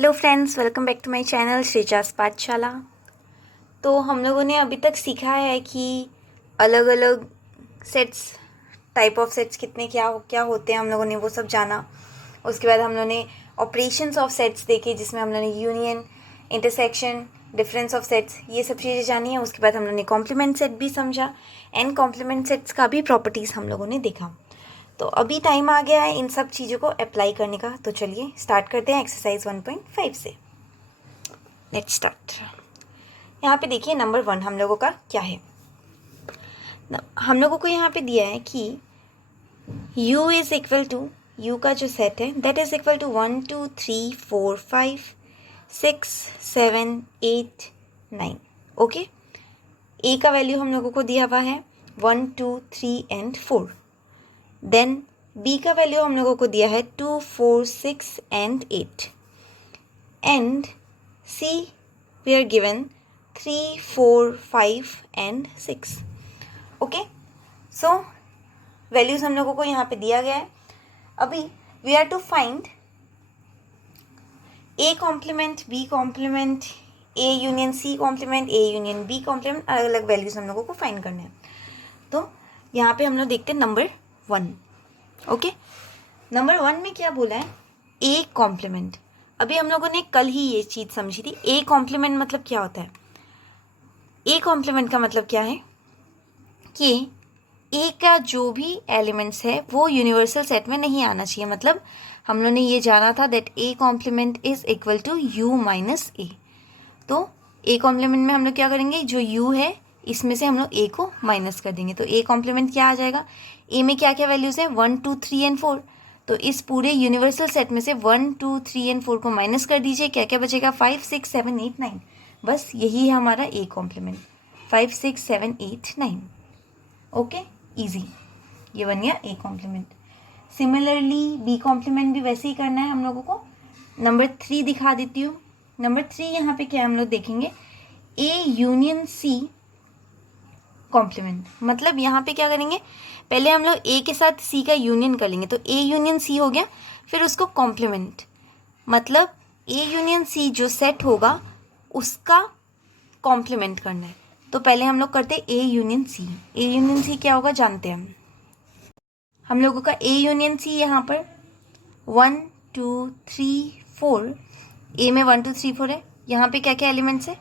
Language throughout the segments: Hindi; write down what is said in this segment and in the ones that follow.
Hello friends, welcome back to my channel Shreeja's Pathshala. तो हम लोगों ने अभी तक सीखा है कि अलग अलग सेट्स, टाइप ऑफ सेट्स कितने क्या क्या होते हैं, हम लोगों ने वो सब जाना। उसके बाद हम लोगों ने ऑपरेशंस ऑफ सेट्स देखे, जिसमें हम लोगों ने union, intersection, difference of sets, ये सब चीज़ें जानी है। उसके बाद हम लोगों ने कॉम्प्लीमेंट सेट भी समझा एंड कॉम्प्लीमेंट सेट्स का भी प्रॉपर्टीज़ हम लोगों ने देखा। तो अभी टाइम आ गया है इन सब चीज़ों को अप्लाई करने का। तो चलिए स्टार्ट करते हैं एक्सरसाइज 1.5 से। Let's start. यहाँ पे देखिए नंबर 1 हम लोगों का क्या है। हम लोगों को यहाँ पे दिया है कि u is equal to, u का जो सेट है that is equal to 1 2 3 4 5 6 7 8 9। Okay, a का वैल्यू हम लोगों को दिया हुआ है 1 2 3 एंड 4। देन b का वैल्यू हम लोगों को दिया है 2 4 6 and 8 and c we are given 3 4 5 and 6। Okay, so values हम लोगों को यहाँ पे दिया गया है। अभी we are to find a complement, b complement, a union c complement, a union b complement, अलग अलग वैल्यूज़ हम लोगों को फाइंड करने हैं। तो यहाँ पे हम लोग देखते हैं नंबर 1। ओके, नंबर 1 में क्या बोला है, a कॉम्प्लीमेंट। अभी हम लोगों ने कल ही ये चीज़ समझी थी। a कॉम्प्लीमेंट मतलब क्या होता है। a कॉम्प्लीमेंट का मतलब क्या है कि a का जो भी एलिमेंट्स है वो यूनिवर्सल सेट में नहीं आना चाहिए। मतलब हम लोग ने ये जाना था that a complement is equal to u minus a। तो a कॉम्प्लीमेंट में हम लोग क्या करेंगे, जो u है इसमें से हम लोग a को माइनस कर देंगे। तो a कॉम्प्लीमेंट क्या आ जाएगा, a में क्या क्या वैल्यूज़ हैं 1 2 3 एंड 4। तो इस पूरे यूनिवर्सल सेट में से 1 2 3 एंड 4 को माइनस कर दीजिए, क्या क्या बचेगा 5 6 7 8 9। बस यही है हमारा a कॉम्प्लीमेंट, 5 6 7 8 9। ओके, इजी, ये बन गया a complement. Similarly b complement भी वैसे ही करना है हम लोगों को। नंबर 3 दिखा देती हूँ। नंबर 3 यहाँ पे क्या हम लोग देखेंगे, a यूनियन c कॉम्प्लीमेंट। मतलब यहाँ पे क्या करेंगे, पहले हम लोग a के साथ c का यूनियन कर लेंगे। तो a यूनियन c हो गया, फिर उसको कॉम्प्लीमेंट, मतलब a यूनियन c जो सेट होगा उसका कॉम्प्लीमेंट करना है। तो पहले हम लोग करते हैं a union c। a union c क्या होगा जानते हैं हम लोगों का। a यूनियन c यहाँ पर 1 2 3 4, a में 1 2 3 4 है। यहाँ पे क्या क्या एलिमेंट्स है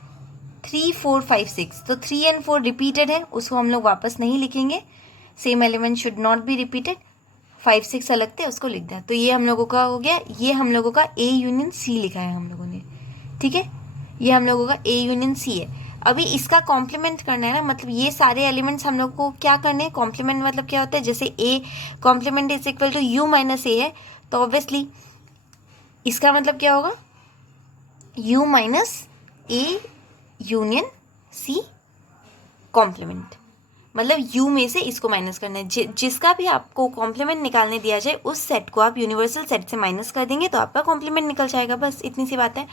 3 4 5 6। तो 3 एंड 4 रिपीटेड है, उसको हम लोग वापस नहीं लिखेंगे। Same element should not be repeated. 5 6 अलग थे, उसको लिख दिया। तो ये हम लोगों का हो गया, ये हम लोगों का a यूनियन c लिखा है हम लोगों ने। ठीक है, ये हम लोगों का a यूनियन c है। अभी इसका कॉम्प्लीमेंट करना है ना, मतलब ये सारे एलिमेंट्स हम लोग को क्या करने हैं। कॉम्प्लीमेंट मतलब क्या होता है, जैसे a complement is equal to u minus a है, तो ऑब्वियसली इसका मतलब क्या होगा u minus a union c complement. मतलब u में से इसको माइनस करना है। जिसका भी आपको कॉम्प्लीमेंट निकालने दिया जाए उस सेट को आप यूनिवर्सल सेट से माइनस कर देंगे तो आपका कॉम्प्लीमेंट निकल जाएगा। बस इतनी सी बात है।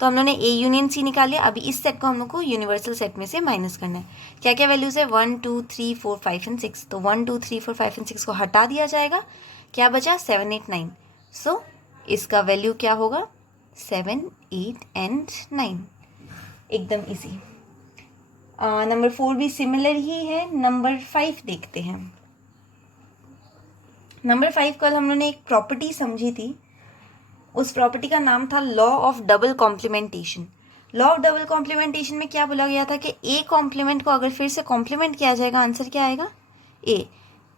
तो हम लोगों ने a यूनियन c निकाल लिया। अभी इस सेट को हम लोग को यूनिवर्सल सेट में से माइनस करना है। क्या क्या वैल्यूज़ है 1 2 3 4 5 एंड 6। तो 1 2 3 4 5 एंड 6 को हटा दिया जाएगा, क्या बचा 7 8 9। सो इसका वैल्यू क्या होगा 7 8 एंड 9। एकदम ईजी। नंबर 4 भी सिमिलर ही है। नंबर 5 देखते हैं। नंबर 5 कल हम लोगों ने एक प्रॉपर्टी समझी थी, उस प्रॉपर्टी का नाम था law of double complementation. Law of double complementation में क्या बोला गया था कि ए कॉम्प्लीमेंट को अगर फिर से कॉम्प्लीमेंट किया जाएगा, आंसर क्या आएगा ए।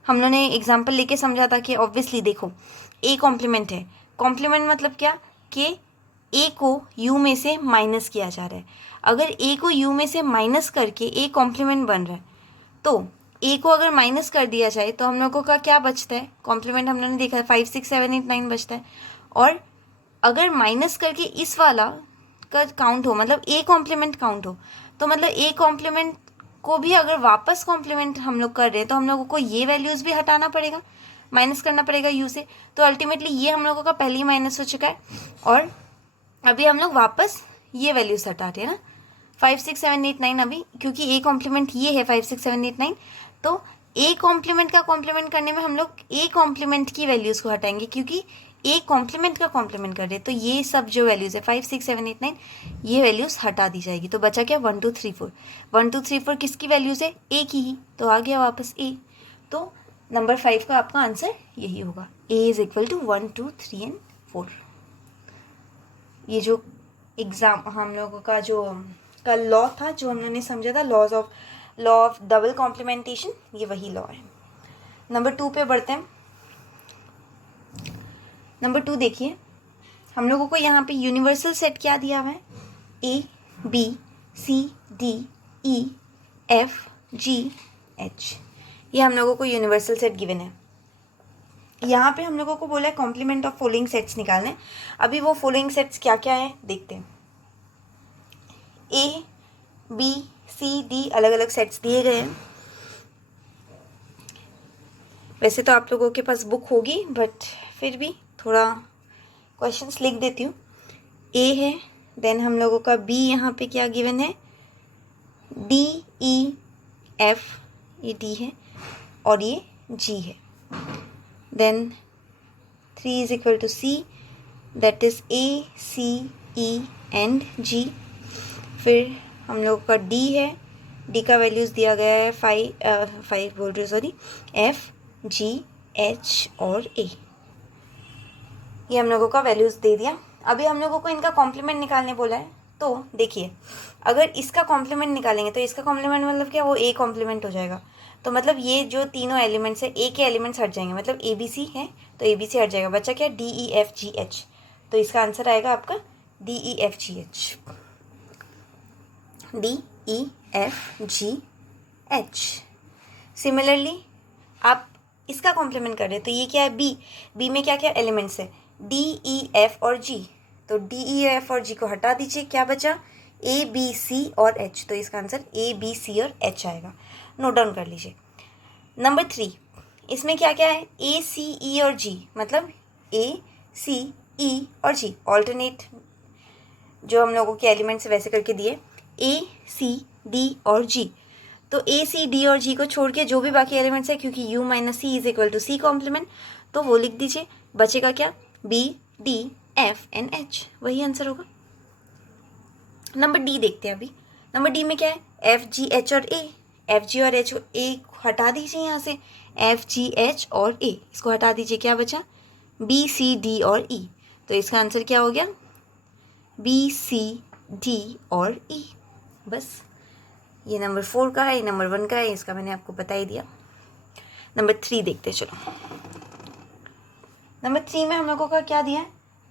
हम लोगों ने एग्जाम्पल लेके समझा था कि ऑब्वियसली देखो ए कॉम्प्लीमेंट है। कॉम्प्लीमेंट मतलब क्या कि ए को यू में से माइनस किया जा रहा है। अगर ए को यू में से माइनस करके ए कॉम्प्लीमेंट बन रहा है, तो ए को अगर माइनस कर दिया जाए तो हम लोगों का क्या बचता है, कॉम्प्लीमेंट हम लोगों ने देखा है 5 6 7 8 9 बचता है। और अगर माइनस करके इस वाला का काउंट हो, मतलब ए कॉम्प्लीमेंट काउंट हो, तो मतलब ए कॉम्प्लीमेंट को भी अगर वापस कॉम्प्लीमेंट हम लोग कर रहे हैं तो हम लोगों को ये वैल्यूज़ भी हटाना पड़ेगा, माइनस करना पड़ेगा यू से। तो अल्टीमेटली ये हम लोगों का पहले ही माइनस हो चुका है और अभी हम लोग वापस ये वैल्यूज़ हटा रहे हैं ना 5 6 7 8 9। अभी क्योंकि ए कॉम्प्लीमेंट ये है 5 6 7 8 9, तो ए कॉम्प्लीमेंट का कॉम्प्लीमेंट करने में हम लोग ए कॉम्प्लीमेंट की वैल्यूज़ को हटाएंगे, क्योंकि ए कॉम्प्लीमेंट का कॉम्प्लीमेंट कर रहे हैं, तो ये सब जो वैल्यूज़ है 5 6 7 8 9 ये वैल्यूज़ हटा दी जाएगी। तो बचा क्या 1 2 3 4। 1 2 3 4 किसकी वैल्यूज़ है? ए की ही, तो आ गया वापस ए। तो नंबर 5 का आपका आंसर यही होगा, A is equal to 1 2 3 and 4। ये जो एग्ज़ाम हम लोगों का जो कल लॉ था, जो हम लोगों ने समझा था, लॉ ऑफ डबल कॉम्प्लीमेंटेशन, ये वही लॉ है। नंबर 2 पे बढ़ते हैं। नंबर 2 देखिए, हम लोगों को यहाँ पे यूनिवर्सल सेट क्या दिया हुआ है? A B C D E F G H, ये हम लोगों को यूनिवर्सल सेट गिवन है। यहाँ पे हम लोगों को बोला है कॉम्प्लीमेंट ऑफ फॉलोइंग सेट्स निकालने। अभी वो फॉलोइंग सेट्स क्या क्या है देखते हैं। ए बी सी डी अलग अलग सेट्स दिए गए हैं। वैसे तो आप लोगों के पास बुक होगी, बट फिर भी थोड़ा क्वेश्चंस लिख देती हूँ। ए है, देन हम लोगों का बी यहाँ पे क्या गिवन है? डी ई एफ, ये डी है और ये जी है। Then 3 is equal to C, that is A C E and G. फिर हम लोगों का डी है, डी का वैल्यूज़ दिया गया है 5 बोल रही हूँ सॉरी, एफ जी एच और ए, ये हम लोगों का वैल्यूज़ दे दिया। अभी हम लोगों को इनका कॉम्प्लीमेंट निकालने बोला है। तो देखिए, अगर इसका कॉम्प्लीमेंट निकालेंगे तो इसका कॉम्प्लीमेंट मतलब क्या? वो ए कॉम्प्लीमेंट हो जाएगा। तो मतलब ये जो तीनों एलिमेंट्स है, ए के एलिमेंट्स हट जाएंगे, मतलब ए बी सी है तो ए बी सी हट जाएगा, बच्चा क्या? D E F G H. तो इसका आंसर आएगा आपका D E F G H, D E F G H. Similarly आप इसका कॉम्प्लीमेंट कर रहे हैं, तो ये क्या है? बी। बी में क्या क्या एलिमेंट्स है? डी ई एफ और जी। तो डी ई एफ और जी को हटा दीजिए, क्या बचा? ए बी सी और एच। तो इसका आंसर ए बी सी और एच आएगा, नोट डाउन कर लीजिए। नंबर 3, इसमें क्या क्या है? ए सी ई और जी, मतलब ए सी ई और जी ऑल्टरनेट जो हम लोगों के एलिमेंट्स वैसे करके दिए, ए सी डी और जी। तो ए सी डी और जी को छोड़ के जो भी बाकी एलिमेंट्स है, क्योंकि U minus C is equal to C complement, तो वो लिख दीजिए। बचेगा क्या? B D F and H, वही आंसर होगा। नंबर डी देखते हैं अभी। नंबर डी में क्या है? एफ जी एच और ए। एफ जी और एच, ए हटा दीजिए यहाँ से, एफ जी एच और ए इसको हटा दीजिए, क्या बचा? बी सी डी और ई। तो इसका आंसर क्या हो गया? बी सी डी और ई। बस, ये नंबर 4 का है, ये नंबर 1 का है, इसका मैंने आपको बता ही दिया। नंबर 3 देखते हैं, चलो। नंबर 3 में हम लोगों का क्या दिया है?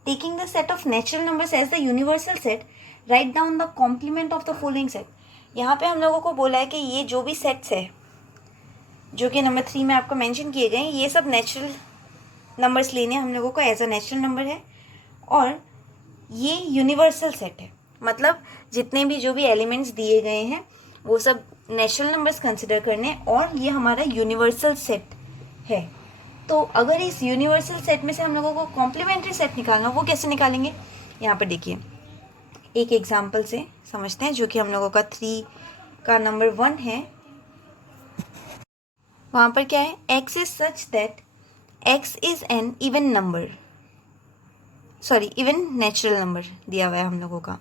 Taking the set of natural numbers as the universal set, write down the complement of the following set. यहाँ पे हम लोगों को बोला है कि ये जो भी सेट्स है जो कि नंबर 3 में आपको मेंशन किए गए, ये सब नेचुरल नंबर्स लेने हम लोगों को एज अ नेचुरल नंबर है, और ये यूनिवर्सल सेट है, मतलब जितने भी जो भी एलिमेंट्स दिए गए हैं वो सब नेचुरल नंबर्स कंसिडर करने, और ये हमारा यूनिवर्सल सेट है। तो अगर इस यूनिवर्सल सेट में से हम लोगों को कॉम्प्लीमेंट्री सेट निकालना, वो कैसे निकालेंगे? यहाँ पर देखिए, एक एग्जाम्पल से समझते हैं, जो कि हम लोगों का 3 का नंबर 1 है। वहाँ पर क्या है? x is such that x is an even number, sorry even natural number दिया हुआ है हम लोगों का।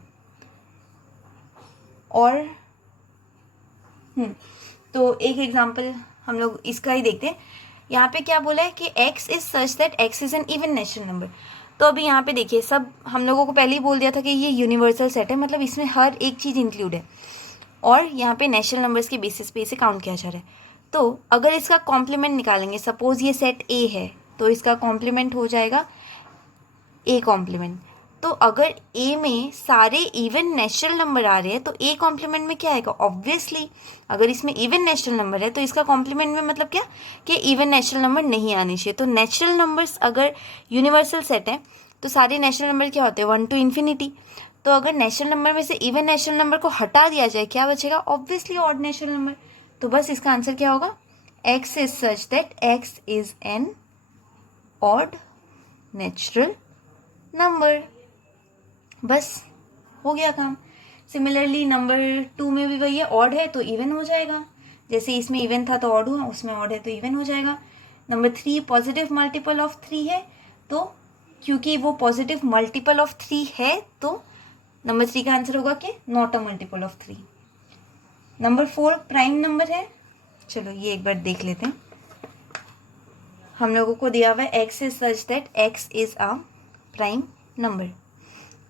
और तो एक एग्जाम्पल हम लोग इसका ही देखते हैं। यहाँ पे क्या बोला है कि x is such that x is an even natural number. तो अभी यहाँ पे देखिए, सब हम लोगों को पहले ही बोल दिया था कि ये यूनिवर्सल सेट है, मतलब इसमें हर एक चीज़ इंक्लूड है, और यहाँ पे नेचुरल नंबर्स के बेसिस पे इसे काउंट किया जा रहा है। तो अगर इसका कॉम्प्लीमेंट निकालेंगे, सपोज ये सेट ए है, तो इसका कॉम्प्लीमेंट हो जाएगा ए कॉम्प्लीमेंट। तो अगर ए में सारे इवन नेचुरल नंबर आ रहे हैं, तो ए कॉम्प्लीमेंट में क्या आएगा? ऑब्वियसली अगर इसमें इवन नेचुरल नंबर है तो इसका कॉम्प्लीमेंट में मतलब क्या? कि इवन नेचुरल नंबर नहीं आने चाहिए। तो नेचुरल नंबर्स अगर यूनिवर्सल सेट है तो सारे नेचुरल नंबर क्या होते हैं? 1 to infinity। तो अगर नेचुरल नंबर में से इवन नेचुरल नंबर को हटा दिया जाए, क्या बचेगा? Obviously odd natural number. तो बस इसका आंसर क्या होगा? x is such that x is an odd natural number. बस हो गया काम। सिमिलरली नंबर 2 में भी वही है, ऑड है तो इवन हो जाएगा, जैसे इसमें इवन था तो ऑड हुआ, उसमें ऑड है तो इवन हो जाएगा। नंबर 3 पॉजिटिव मल्टीपल ऑफ 3 है, तो क्योंकि वो पॉजिटिव मल्टीपल ऑफ 3 है, तो नंबर 3 का आंसर होगा कि not a multiple of 3। Number 4 prime number है। चलो ये एक बार देख लेते हैं। हम लोगों को दिया हुआ है x is such that x is a prime number.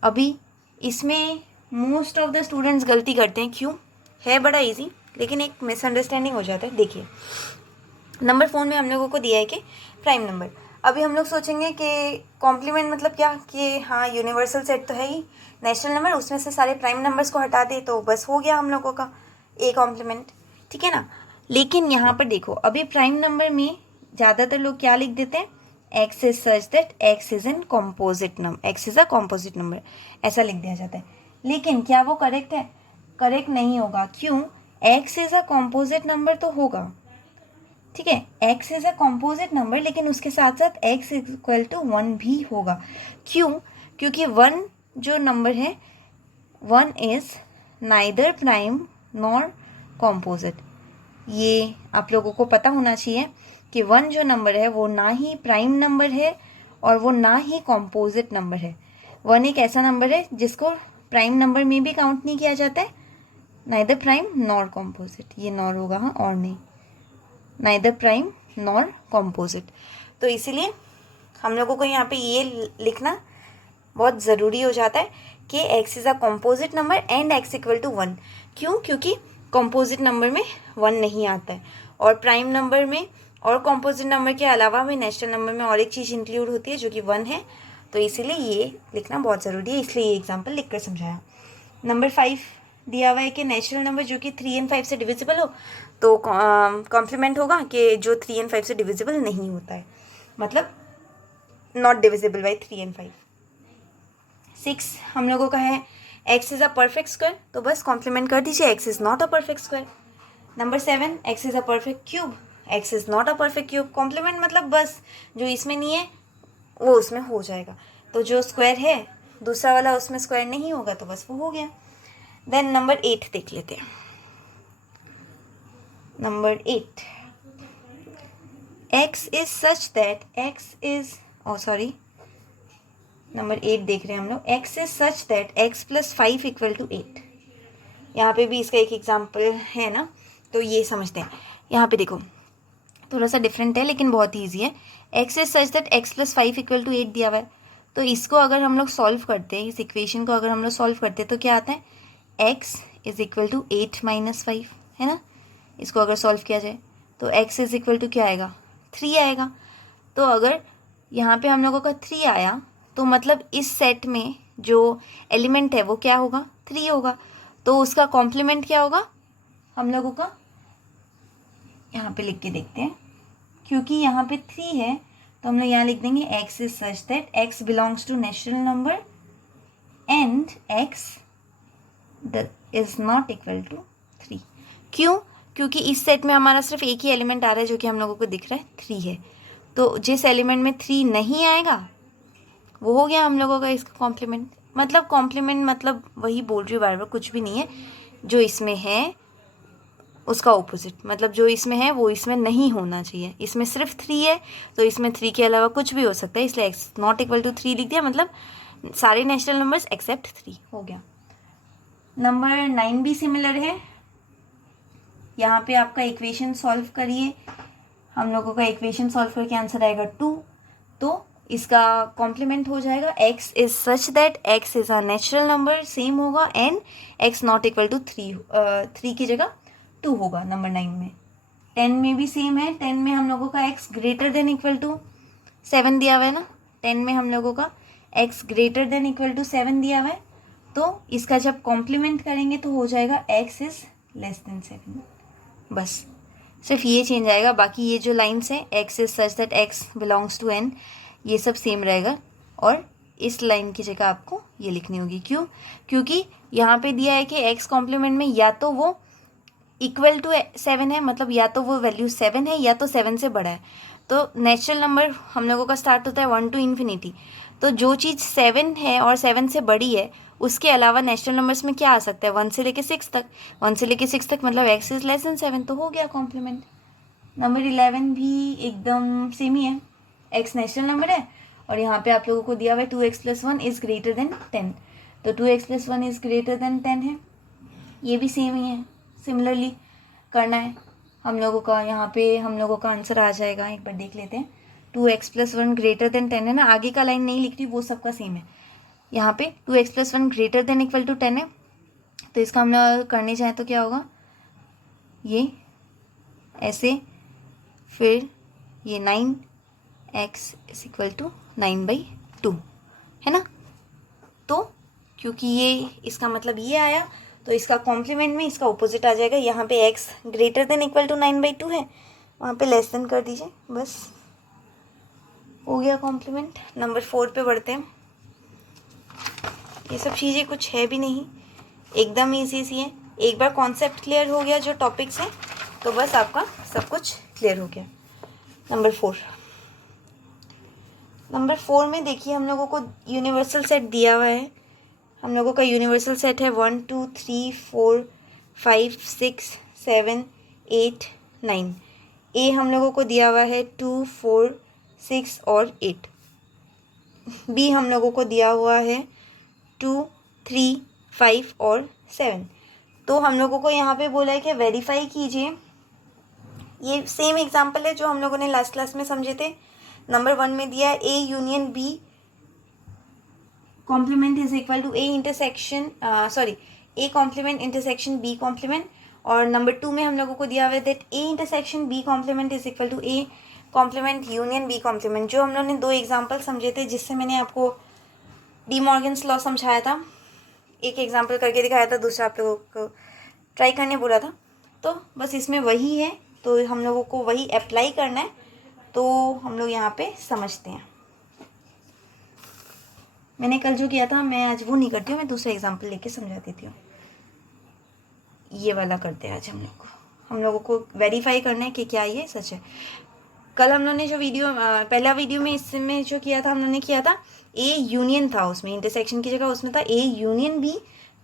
अभी इसमें मोस्ट ऑफ द स्टूडेंट्स गलती करते हैं, क्यों? है बड़ा इजी, लेकिन एक मिसअंडरस्टैंडिंग हो जाता है। देखिए नंबर 4 में हम लोगों को दिया है कि प्राइम नंबर। अभी हम लोग सोचेंगे कि कॉम्प्लीमेंट मतलब क्या, कि हाँ यूनिवर्सल सेट तो है ही नेचुरल नंबर, उसमें से सारे प्राइम नंबर्स को हटा दे तो बस हो गया हम लोगों का ए कॉम्प्लीमेंट, ठीक है ना। लेकिन यहाँ पर देखो, अभी प्राइम नंबर में ज़्यादातर लोग क्या लिख देते हैं, x is such that x is an composite number, x is a composite number, ऐसा लिख दिया जाता है। लेकिन क्या वो करेक्ट है? करेक्ट नहीं होगा। क्यों? X is a composite number तो होगा, ठीक है, x is a composite number, लेकिन उसके साथ साथ x इक्वल टू 1 भी होगा। क्यों? क्योंकि 1 जो नंबर है, 1 is neither prime nor composite. ये आप लोगों को पता होना चाहिए कि 1 जो नंबर है वो ना ही प्राइम नंबर है और वो ना ही कॉम्पोजिट नंबर है। 1 एक ऐसा नंबर है जिसको प्राइम नंबर में भी काउंट नहीं किया जाता है, नाइदर प्राइम नॉर कॉम्पोजिट, ये नॉर होगा हाँ, और नहीं, नाइदर प्राइम नॉर कॉम्पोजिट। तो इसीलिए हम लोगों को यहाँ पे ये लिखना बहुत ज़रूरी हो जाता है कि x is a composite number and x equal to 1। क्यों? क्योंकि कॉम्पोजिट नंबर में 1 नहीं आता है, और प्राइम नंबर में और कॉम्पोजिट नंबर के अलावा भी नेचुरल नंबर में और एक चीज़ इंक्लूड होती है जो कि 1 है। तो इसीलिए ये लिखना बहुत ज़रूरी है, इसलिए ये एग्जाम्पल लिख कर समझाया। नंबर 5 दिया हुआ है कि नेचुरल नंबर जो कि 3 एंड 5 से डिविजिबल हो, तो कॉम्प्लीमेंट होगा कि जो 3 एंड 5 से डिविजिबल नहीं होता है, मतलब नॉट डिविजिबल बाई 3 एंड 5। 6 हम लोगों का है x is a perfect square, तो बस कॉम्प्लीमेंट कर दीजिए, x is not a perfect square. Number 7 x is a perfect cube, x is not a perfect cube. Complement मतलब बस जो इसमें नहीं है वो उसमें हो जाएगा, तो जो स्क्वायर है दूसरा वाला उसमें स्क्वायर नहीं होगा, तो बस वो हो गया। देन नंबर 8 देख लेते हैं। Number 8, x is such that x is, oh sorry, number 8 देख रहे हैं हम लोग, x is such that x plus 5 equal to 8। यहाँ पे भी इसका एक एग्जाम्पल है ना, तो ये समझते हैं। यहाँ पे देखो थोड़ा सा डिफरेंट है लेकिन बहुत ईजी है। x is such that x plus 5 equal to 8 दिया हुआ है, तो इसको अगर हम लोग सॉल्व करते हैं, इस इक्वेशन को अगर हम लोग सॉल्व करते हैं तो क्या आता है, x is equal to 8 minus 5, है ना। इसको अगर सॉल्व किया जाए तो x इज इक्वल टू क्या आएगा, 3 आएगा। तो अगर यहाँ पे हम लोगों का 3 आया तो मतलब इस सेट में जो एलिमेंट है वो क्या होगा, 3 होगा। तो उसका कॉम्प्लीमेंट क्या होगा हम लोगों का, यहाँ पे लिख के देखते हैं। क्योंकि यहाँ पे 3 है तो हम लोग यहाँ लिख देंगे x is such that x belongs to natural number and x is not equal to 3। क्यों? क्योंकि इस सेट में हमारा सिर्फ एक ही एलिमेंट आ रहा है जो कि हम लोगों को दिख रहा है 3 है, तो जिस एलिमेंट में 3 नहीं आएगा वो हो गया हम लोगों का इसका कॉम्प्लीमेंट। मतलब कॉम्प्लीमेंट मतलब वही बोल रही हूँ बार बार, कुछ भी नहीं है, जो इसमें है उसका ऑपोजिट, मतलब जो इसमें है वो इसमें नहीं होना चाहिए। इसमें सिर्फ 3 है तो इसमें 3 के अलावा कुछ भी हो सकता है, इसलिए x नॉट इक्वल टू 3 लिख दिया, मतलब सारे नेचुरल नंबर्स एक्सेप्ट 3 हो गया। नंबर 9 भी सिमिलर है। यहाँ पे आपका इक्वेशन सॉल्व करिए, हम लोगों का इक्वेशन सॉल्व करके आंसर आएगा 2, तो इसका कॉम्प्लीमेंट हो जाएगा x is such that x is a natural number, same होगा, and x not equal to 3 की जगह 2 होगा। नंबर 9 में 10 में भी सेम है, 10 में हम लोगों का x greater than equal to 7 दिया हुआ है ना, 10 में हम लोगों का x greater than equal to 7 दिया हुआ है, तो इसका जब कॉम्प्लीमेंट करेंगे तो हो जाएगा x इज लेस देन 7, बस सिर्फ ये चेंज आएगा। बाकी ये जो लाइन्स हैं x is such that x belongs to n, ये सब सेम रहेगा, और इस लाइन की जगह आपको ये लिखनी होगी। क्यों? क्योंकि यहाँ पे दिया है कि x कॉम्प्लीमेंट में या तो वो इक्वल टू 7 है, मतलब या तो वो वैल्यू 7 है या तो 7 से बड़ा है। तो नेचुरल नंबर हम लोगों का स्टार्ट होता है 1 टू इन्फिनिटी, तो जो चीज़ 7 है और 7 से बड़ी है उसके अलावा नेचुरल नंबर्स में क्या आ सकता है, 1 से लेके 6 तक, 1 से लेके 6 तक मतलब x इज लेस देन 7, तो हो गया कॉम्प्लीमेंट। नंबर 11 भी एकदम सेम ही है, x नेचुरल नंबर है और यहाँ पे आप लोगों को दिया हुआ है 2x + 1 इज़ ग्रेटर देन 10, तो 2x + 1 इज़ ग्रेटर देन 10 है। ये भी सेम ही है, सिमिलरली करना है हम लोगों का। यहाँ पे हम लोगों का आंसर आ जाएगा, एक बार देख लेते हैं। 2x + 1 ग्रेटर देन 10 है ना, आगे का लाइन नहीं लिख रही, वो सबका सेम है। यहाँ पे 2x + 1 greater than equal to 10 है, तो इसका हम लोग करने जाएँ तो क्या होगा, ये ऐसे, फिर ये 9x = 9/2 है ना। तो क्योंकि ये इसका मतलब ये आया, तो इसका कॉम्प्लीमेंट में इसका ऑपोजिट आ जाएगा। यहाँ पे x greater than equal to 9/2 है, वहाँ पे लेस देन कर दीजिए, बस हो गया कॉम्प्लीमेंट। नंबर 4 पे बढ़ते हैं। ये सब चीज़ें कुछ है भी नहीं, एकदम ईजी सी है। एक बार कॉन्सेप्ट क्लियर हो गया जो टॉपिक्स हैं, तो बस आपका सब कुछ क्लियर हो गया। नंबर 4 में देखिए हम लोगों को यूनिवर्सल सेट दिया हुआ है। हम लोगों का यूनिवर्सल सेट है 1 2 3 4 5 6 7 8 9। ए हम लोगों को दिया हुआ है 2 4 6 और 8। बी हम लोगों को दिया हुआ है 2 3 5 और 7। तो हम लोगों को यहाँ पे बोला है कि वेरीफाई कीजिए। ये सेम एग्जाम्पल है जो हम लोगों ने लास्ट क्लास में समझे थे। नंबर 1 में दिया है A union B complement is equal to A complement intersection B complement. और नंबर 2 में हम लोगों को दिया हुआ है that A intersection B complement is equal to A complement union B complement. जो हम लोगों ने 2 एग्जाम्पल समझे थे, जिससे मैंने आपको डी मॉर्गन्स लॉ समझाया था, एक एग्जाम्पल करके दिखाया था, दूसरा आप लोगों को ट्राई करने बोला था। तो बस इसमें वही है, तो हम लोगों को वही अप्लाई करना है। तो हम लोग यहाँ पे समझते हैं। मैंने कल जो किया था मैं आज वो नहीं करती हूँ, मैं दूसरा एग्जाम्पल लेके समझा देती हूँ। ये वाला करते हैं आज हम लोगों को वेरीफाई करना है कि क्या ये सच है। कल हम लोगों ने जो पहला वीडियो में इसमें जो किया था, हम लोगों ने किया था ए यूनियन था, उसमें इंटरसेक्शन की जगह उसमें था ए यूनियन बी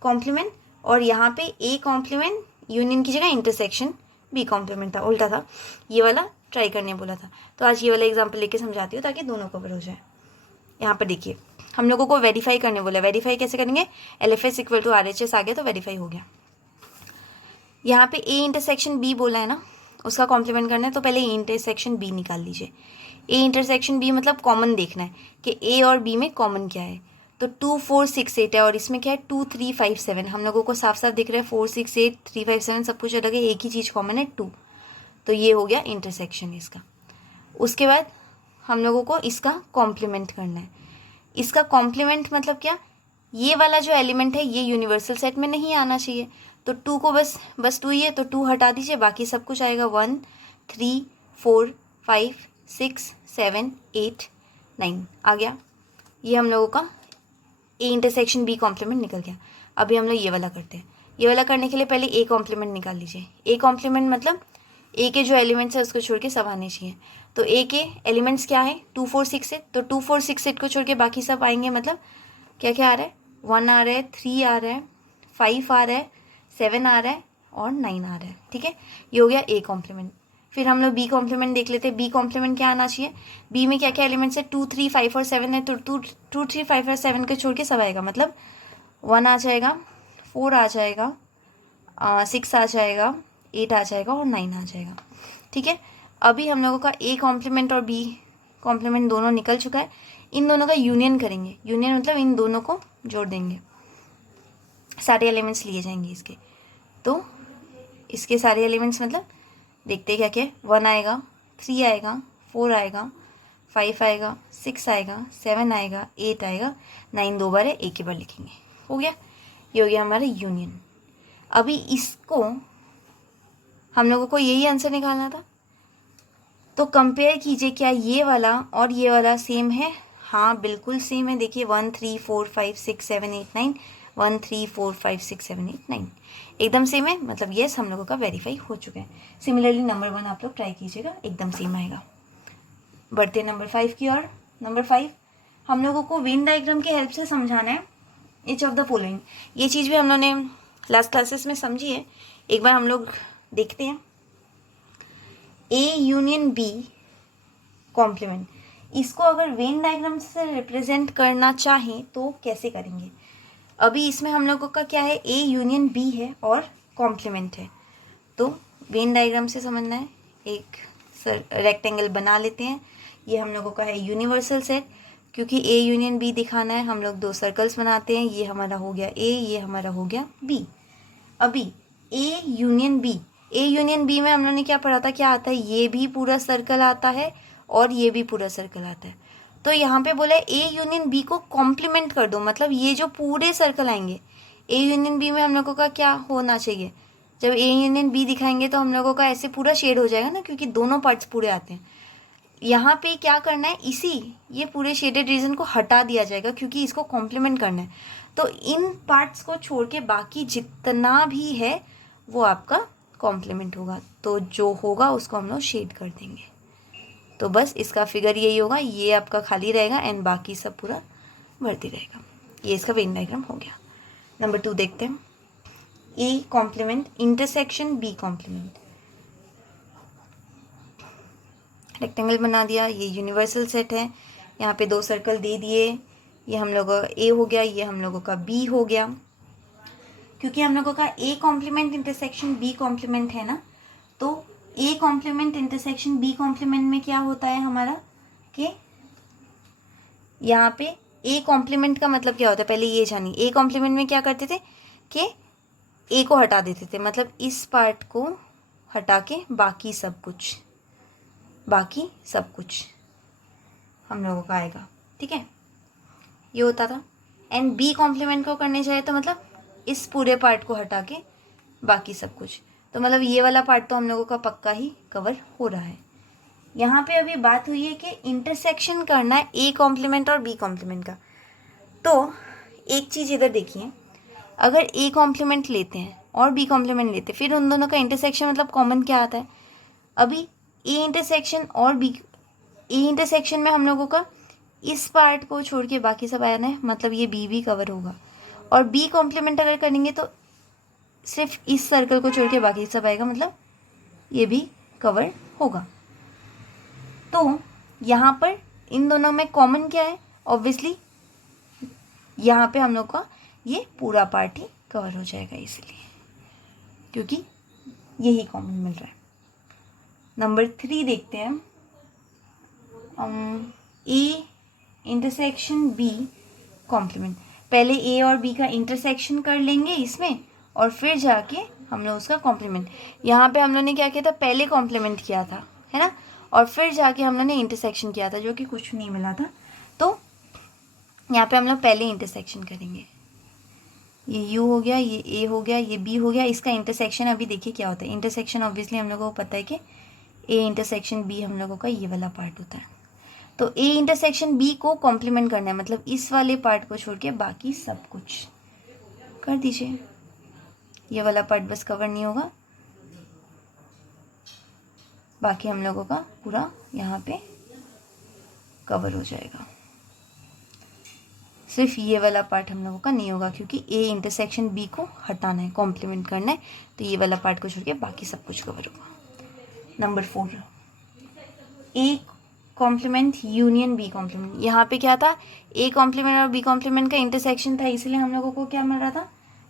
कॉम्प्लीमेंट, और यहाँ पे ए कॉम्प्लीमेंट यूनियन की जगह इंटरसेक्शन बी कॉम्प्लीमेंट था, उल्टा था। ये वाला ट्राई करने बोला था। तो आज ये वाला एग्जाम्पल लेके समझाती हूँ ताकि दोनों कवर हो जाए। यहाँ पर देखिए हम लोगों को वेरीफाई करने बोला। वेरीफाई कैसे करेंगे, LFS = RHS आ गया तो वेरीफाई हो गया। यहाँ पे ए इंटरसेक्शन बी बोला है ना, उसका कॉम्प्लीमेंट करना है, तो पहले ए इंटरसेक्शन बी निकाल लीजिए। ए इंटरसेक्शन बी मतलब कॉमन देखना है कि ए और बी में कॉमन क्या है। तो 2 4 6 8 है, और इसमें क्या है 2 3 5 7। हम लोगों को साफ साफ दिख रहा है 4 6 8 3 5 7 सब कुछ अलग है, एक ही चीज़ कॉमन है 2। तो ये हो गया इंटरसेक्शन इसका। उसके बाद हम लोगों को इसका कॉम्प्लीमेंट करना है। इसका कॉम्प्लीमेंट मतलब क्या, ये वाला जो एलिमेंट है ये यूनिवर्सल सेट में नहीं आना चाहिए, तो 2 को बस 2 ही है तो 2 हटा दीजिए, बाकी सब कुछ आएगा 1 3 4 5 6 7 8 9 आ गया। ये हम लोगों का ए इंटरसेक्शन बी कॉम्प्लीमेंट निकल गया। अभी हम लोग ये वाला करते हैं। ये वाला करने के लिए पहले ए कॉम्प्लीमेंट निकाल लीजिए। ए कॉम्प्लीमेंट मतलब ए के जो एलिमेंट्स है उसको छोड़ के सब आने चाहिए। तो ए के एलिमेंट्स क्या है 2 4 6 8, तो 2 4 6 8 को छोड़ के बाकी सब आएंगे। मतलब क्या क्या आ रहा है, 1 आ रहा है, 3 आ रहा है, 5 आ रहा है, 7 आ रहा है और 9 आ रहा है। ठीक है, ये हो गया ए कॉम्प्लीमेंट। फिर हम लोग बी कॉम्प्लीमेंट देख लेते हैं। बी कॉम्प्लीमेंट क्या आना चाहिए, बी में क्या क्या एलिमेंट्स है 2 3 5 और 7 है, तो 2 3 5 और 7 के छोड़ के सब आएगा। मतलब 1 आ जाएगा, 4 आ जाएगा, 6 आ जाएगा, 8 आ जाएगा और 9 आ जाएगा। ठीक है, अभी हम लोगों का ए कॉम्प्लीमेंट और बी कॉम्प्लीमेंट दोनों निकल चुका है। इन दोनों का यूनियन करेंगे। यूनियन मतलब इन दोनों को जोड़ देंगे, सारे एलिमेंट्स लिए जाएंगे इसके। तो इसके सारे एलिमेंट्स मतलब देखते क्या क्या है, 1 आएगा, 3 आएगा, 4 आएगा, 5 आएगा, 6 आएगा, 7 आएगा, 8 आएगा, 9 2 बार है, एक ही बार लिखेंगे। हो गया, ये हो गया हमारा यूनियन। अभी इसको हम लोगों को यही आंसर निकालना था, तो कंपेयर कीजिए क्या ये वाला और ये वाला सेम है। हाँ बिल्कुल सेम है। देखिए 1 3 4 5 6 7 8 9, 1 3 4 5 6 7 8 9 एकदम सेम है। मतलब येस हम लोगों का वेरीफाई हो चुका है। सिमिलरली नंबर 1 आप लोग ट्राई कीजिएगा, एकदम सेम आएगा। बढ़ते नंबर 5 की ओर। नंबर 5 हम लोगों को वेन डायग्राम की हेल्प से समझाना है ईच ऑफ द फॉलोइंग। ये चीज़ भी हम लोगों ने लास्ट क्लासेस में समझी है, एक बार हम लोग देखते हैं। ए यूनियन बी कॉम्प्लीमेंट, इसको अगर वेन डायग्राम से रिप्रेजेंट करना चाहें तो कैसे करेंगे? अभी इसमें हम लोगों का क्या है, ए यूनियन बी है और कॉम्प्लीमेंट है। तो वेन डायग्राम से समझना है, एक रेक्टेंगल बना लेते हैं। ये हम लोगों का है यूनिवर्सल सेट, क्योंकि ए यूनियन बी दिखाना है हम लोग 2 सर्कल्स बनाते हैं। ये हमारा हो गया ए, ये हमारा हो गया बी। अभी A union B, A union B में हम लोगों ने क्या पढ़ा था, क्या आता है, ये भी पूरा सर्कल आता है और ये भी पूरा सर्कल आता है। तो यहाँ पे बोला है ए यूनियन बी को कॉम्प्लीमेंट कर दो, मतलब ये जो पूरे सर्कल आएंगे ए यूनियन बी में हम लोगों का क्या होना चाहिए, जब ए यूनियन बी दिखाएंगे तो हम लोगों का ऐसे पूरा शेड हो जाएगा ना, क्योंकि दोनों पार्ट्स पूरे आते हैं। यहाँ पे क्या करना है, ये पूरे शेडेड रीजन को हटा दिया जाएगा क्योंकि इसको कॉम्प्लीमेंट करना है। तो इन पार्ट्स को छोड़ के बाकी जितना भी है वो आपका कॉम्प्लीमेंट होगा। तो जो होगा उसको हम लोग शेड कर देंगे। तो बस इसका फिगर यही होगा, ये आपका खाली रहेगा एंड बाकी सब पूरा भर्ती रहेगा। ये इसका वेन डायग्राम हो गया। नंबर 2 देखते हैं, A complement intersection B complement. Rectangle बना दिया, ये यूनिवर्सल सेट है, यहाँ पे 2 सर्कल दे दिए, ये हम लोगों का ए हो गया, ये हम लोगों का बी हो गया। क्योंकि हम लोगों का A complement intersection B complement है ना, तो A complement intersection B complement में क्या होता है हमारा कि यहाँ पे ए कॉम्प्लीमेंट का मतलब क्या होता है, पहले ये जानिए। ए कॉम्प्लीमेंट में क्या करते थे कि ए को हटा देते थे, मतलब इस पार्ट को हटा के बाकी सब कुछ हम लोगों का आएगा, ठीक है, ये होता था। एंड बी कॉम्प्लीमेंट को करने चाहिए तो मतलब इस पूरे पार्ट को हटा के बाकी सब कुछ, तो मतलब ये वाला पार्ट तो हम लोगों का पक्का ही कवर हो रहा है। यहाँ पे अभी बात हुई है कि इंटरसेक्शन करना है ए कॉम्प्लीमेंट और बी कॉम्प्लीमेंट का। तो एक चीज़ इधर देखिए, अगर ए कॉम्प्लीमेंट लेते हैं और बी कॉम्प्लीमेंट लेते हैं, फिर उन दोनों का इंटरसेक्शन मतलब कॉमन क्या आता है। अभी ए इंटरसेक्शन और बी, ए इंटरसेक्शन में हम लोगों का इस पार्ट को छोड़ के बाकी सब आना है, मतलब ये बी भी कवर होगा। और बी कॉम्प्लीमेंट अगर करेंगे तो सिर्फ इस सर्कल को छोड़ के बाकी सब आएगा, मतलब ये भी कवर होगा। तो यहाँ पर इन दोनों में कॉमन क्या है, ऑब्वियसली यहाँ पे हम लोग का ये पूरा पार्ट ही कवर हो जाएगा, इसलिए क्योंकि यही कॉमन मिल रहा है। नंबर 3 देखते हैं, ए इंटरसेक्शन बी कॉम्प्लीमेंट। पहले ए और बी का इंटरसेक्शन कर लेंगे इसमें और फिर जाके हम लोग उसका कॉम्प्लीमेंट। यहाँ पे हम लोग ने क्या किया था, पहले कॉम्प्लीमेंट किया था, है ना, और फिर जाके हम लोग ने इंटरसेक्शन किया था, जो कि कुछ नहीं मिला था। तो यहाँ पे हम लोग पहले इंटरसेक्शन करेंगे। ये यू हो गया, ये ए हो गया, ये बी हो गया, इसका इंटरसेक्शन अभी देखिए क्या होता है। इंटरसेक्शन ऑब्वियसली हम लोगों को पता है कि ए इंटरसेक्शन बी हम लोगों का ये वाला पार्ट होता है। तो ए इंटरसेक्शन बी को कॉम्प्लीमेंट करना है, मतलब इस वाले पार्ट को छोड़ के बाकी सब कुछ कर दीजिए। ये वाला पार्ट बस कवर नहीं होगा, बाकी हम लोगों का पूरा यहाँ पे कवर हो जाएगा। सिर्फ ये वाला पार्ट हम लोगों का नहीं होगा, क्योंकि ए इंटरसेक्शन बी को हटाना है, कॉम्प्लीमेंट करना है, तो ये वाला पार्ट को छोड़ के बाकी सब कुछ कवर होगा। Number 4, A complement union B complement. यहाँ पे क्या था, ए कॉम्प्लीमेंट और बी कॉम्प्लीमेंट का इंटरसेक्शन था, इसलिए हम लोगों को क्या मिल रहा था,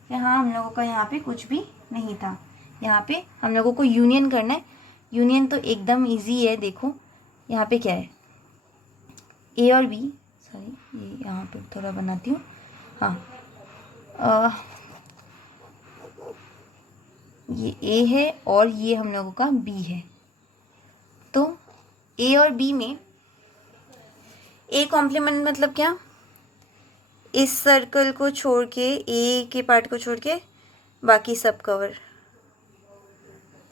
यहाँ हम लोगों का यहाँ पे कुछ भी नहीं था। यहाँ पे हम लोगों को यूनियन करना है। यूनियन तो एकदम इजी है, देखो यहाँ पे क्या है, ए और बी, सॉरी ये यहाँ पे थोड़ा बनाती हूँ, हाँ, ये ए है और ये हम लोगों का बी है। तो ए और बी में ए कॉम्प्लीमेंट मतलब क्या, इस सर्कल को छोड़ के, ए के पार्ट को छोड़ के बाकी सब कवर,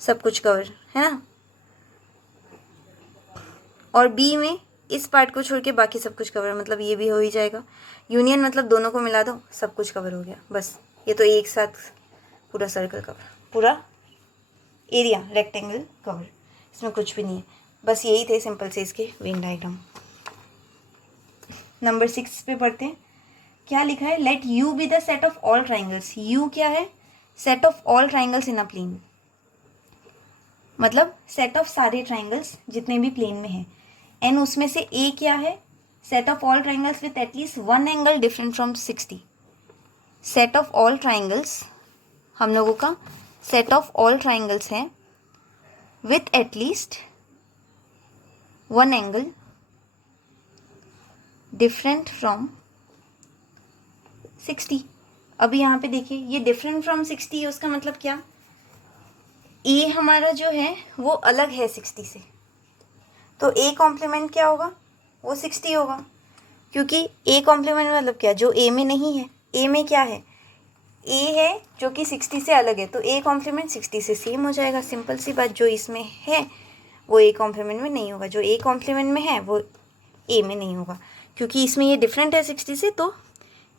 सब कुछ कवर है ना। और बी में इस पार्ट को छोड़ के बाकी सब कुछ कवर, मतलब ये भी हो ही जाएगा। यूनियन मतलब दोनों को मिला दो, सब कुछ कवर हो गया। बस ये तो एक साथ पूरा सर्कल कवर, पूरा एरिया रेक्टेंगल कवर, इसमें कुछ भी नहीं है। बस यही थे सिंपल से इसके वेन डायग्राम। नंबर 6 पे पढ़ते हैं, क्या लिखा है, let U be the set of all triangles. U क्या है, set of all triangles in a plane, मतलब सेट ऑफ सारे ट्राइंगल्स जितने भी प्लेन में हैं। एंड उसमें से ए क्या है, set of all triangles with at least one angle different from 60। Set of all triangles हम लोगों का सेट ऑफ ऑल ट्राइंगल्स है with at least one angle different from 60। अभी यहाँ पे देखिए ये डिफरेंट फ्रॉम 60 है, उसका मतलब क्या, ए हमारा जो है वो अलग है 60 से, तो ए कॉम्प्लीमेंट क्या होगा, वो 60 होगा, क्योंकि ए कॉम्प्लीमेंट मतलब क्या, जो ए में नहीं है, ए में क्या है, ए है जो कि 60 से अलग है, तो ए कॉम्प्लीमेंट 60 से सेम हो जाएगा। सिंपल सी बात, जो इसमें है वो ए कॉम्प्लीमेंट में नहीं होगा, जो ए कॉम्प्लीमेंट में है वो ए में नहीं होगा, क्योंकि इसमें ये डिफरेंट है 60 से, तो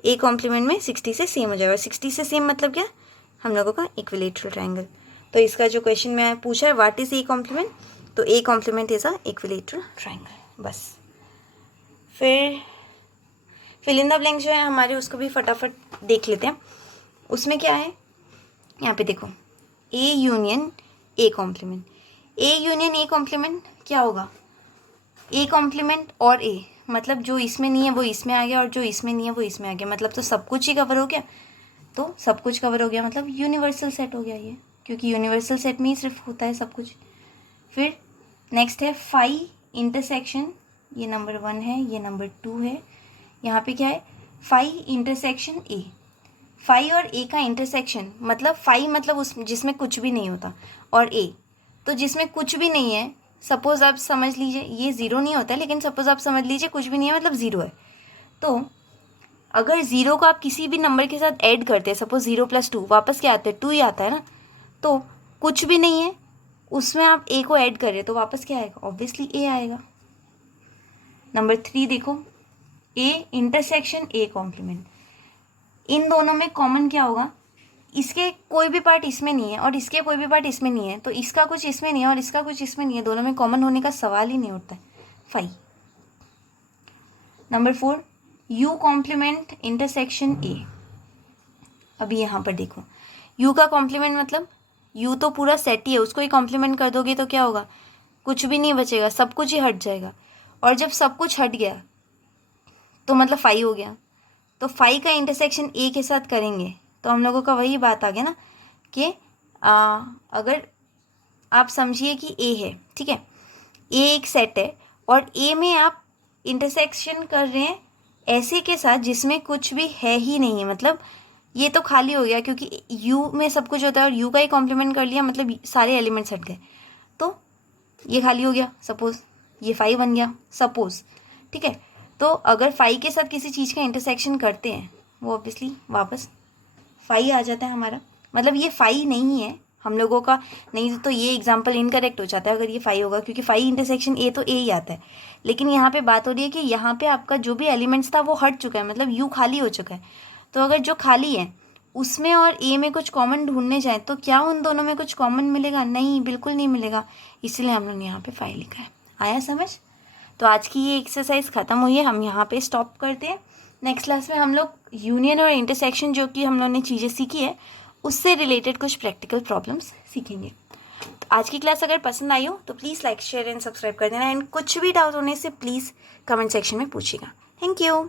ए कॉम्प्लीमेंट में 60 से सेम हो जाएगा। 60 से सेम मतलब क्या, हम लोगों का इक्विलेटरल ट्राइंगल। तो इसका जो क्वेश्चन में पूछा है व्हाट इज़ ए कॉम्प्लीमेंट, तो A complement is a equilateral triangle. बस फिर फिल इन द ब्लैंक जो है हमारे, उसको भी फटाफट देख लेते हैं। उसमें क्या है, यहाँ पे देखो, A union A complement. A union A complement क्या होगा, ए कॉम्प्लीमेंट और ए मतलब जो इसमें नहीं है वो इसमें आ गया, और जो इसमें नहीं है वो इसमें आ गया, मतलब तो सब कुछ ही कवर हो गया। तो सब कुछ कवर हो गया मतलब यूनिवर्सल सेट हो गया ये, क्योंकि यूनिवर्सल सेट में ही सिर्फ होता है सब कुछ। फिर नेक्स्ट है फाई इंटरसेक्शन, ये नंबर 1 है, ये नंबर 2 है। यहाँ पे क्या है, फाई इंटरसेक्शन ए। फाई और ए का इंटरसेक्शन मतलब फाई मतलब उस जिसमें कुछ भी नहीं होता, और ए तो जिसमें कुछ भी नहीं है। सपोज़ आप समझ लीजिए ये ज़ीरो नहीं होता है, लेकिन सपोज़ आप समझ लीजिए कुछ भी नहीं है मतलब ज़ीरो है। तो अगर ज़ीरो को आप किसी भी नंबर के साथ ऐड करते हैं, सपोज़ 0 + 2, वापस क्या आता है, 2 ही आता है ना। तो कुछ भी नहीं है उसमें आप ए को ऐड करें तो वापस क्या आएगा, ऑब्वियसली ए आएगा। नंबर 3 देखो, ए इंटरसेक्शन ए कॉम्प्लीमेंट। इन दोनों में कॉमन क्या होगा, इसके कोई भी पार्ट इसमें नहीं है और इसके कोई भी पार्ट इसमें नहीं है, तो इसका कुछ इसमें नहीं है और इसका कुछ इसमें नहीं है, दोनों में कॉमन होने का सवाल ही नहीं उठता है, phi. Number 4 U complement intersection A. अभी यहाँ पर देखो, यू का कॉम्प्लीमेंट मतलब यू तो पूरा सेट ही है, उसको ही कॉम्प्लीमेंट कर दोगे तो क्या होगा, कुछ भी नहीं बचेगा, सब कुछ ही हट जाएगा। और जब सब कुछ हट गया तो मतलब फाई हो गया। तो फाई का इंटरसेक्शन ए के साथ करेंगे तो हम लोगों का वही बात आ गया ना कि अगर आप समझिए कि ए है, ठीक है, ए एक सेट है और ए में आप इंटरसेक्शन कर रहे हैं ऐसे के साथ जिसमें कुछ भी है ही नहीं है, मतलब ये तो खाली हो गया क्योंकि यू में सब कुछ होता है और यू का ही कॉम्प्लीमेंट कर लिया, मतलब सारे एलिमेंट्स हट गए, तो ये खाली हो गया। सपोज़ ये फाई बन गया, सपोज़, ठीक है। तो अगर फाई के साथ किसी चीज़ का इंटरसेक्शन करते हैं वो ऑब्वियसली वापस फाई आ जाता है हमारा, मतलब ये फाई नहीं है हम लोगों का, नहीं तो ये एग्जाम्पल इनकरेक्ट हो जाता है अगर ये फाई होगा, क्योंकि फाई इंटरसेक्शन ए तो ए ही आता है। लेकिन यहाँ पे बात हो रही है कि यहाँ पे आपका जो भी एलिमेंट्स था वो हट चुका है, मतलब यू खाली हो चुका है। तो अगर जो खाली है उसमें और ए में कुछ कॉमन ढूंढने जाए तो क्या उन दोनों में कुछ कॉमन मिलेगा, नहीं, बिल्कुल नहीं मिलेगा, इसलिए हम लोग ने यहाँ पे फाई लिखा है। आया समझ? तो आज की ये एक्सरसाइज ख़त्म हुई है, हम यहाँ पे स्टॉप करते हैं। नेक्स्ट क्लास में हम लोग यूनियन और इंटरसेक्शन जो कि हम लोगों ने चीज़ें सीखी है उससे रिलेटेड कुछ प्रैक्टिकल प्रॉब्लम्स सीखेंगे। तो आज की क्लास अगर पसंद आई हो तो please like share and subscribe कर देना, एंड कुछ भी डाउट होने से प्लीज़ कमेंट सेक्शन में पूछिएगा। Thank you.